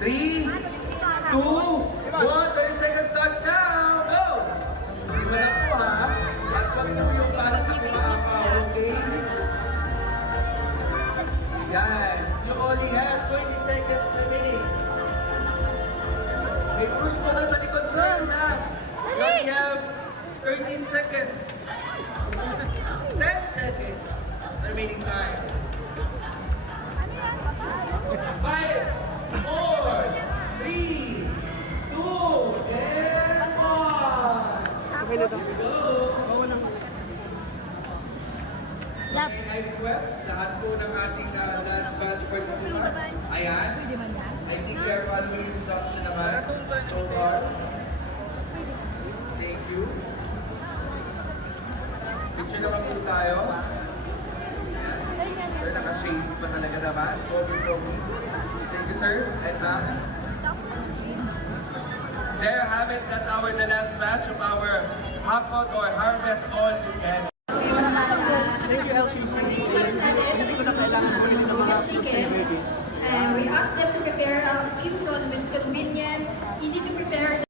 3, 2, 1, 30 seconds starts now! Go! Iba na po ha. At wag po yung parang na kumaapaw, okay? Yan. You only have 20 seconds remaining. May fruits po na sa likod sir, ma'am. You only have 13 seconds. 10 seconds remaining time. 5, 4, 3, 2, and 1. Here we go. So may I request lahat po ng ating lunch batch participant. Ayan. I think they are following instruction naman so far. Thank you. Picture naman po tayo. Ayan. Sir, naka-shades pa talaga naman. Pogi. Thank you, sir. And ma'am. There you have it. That's the last batch of our Hakot or Harvest All You Can. Thank you, LCC. Hindi ko na kailangan mo rin ng mga chicken. We asked them to prepare a fusion with convenient, easy to prepare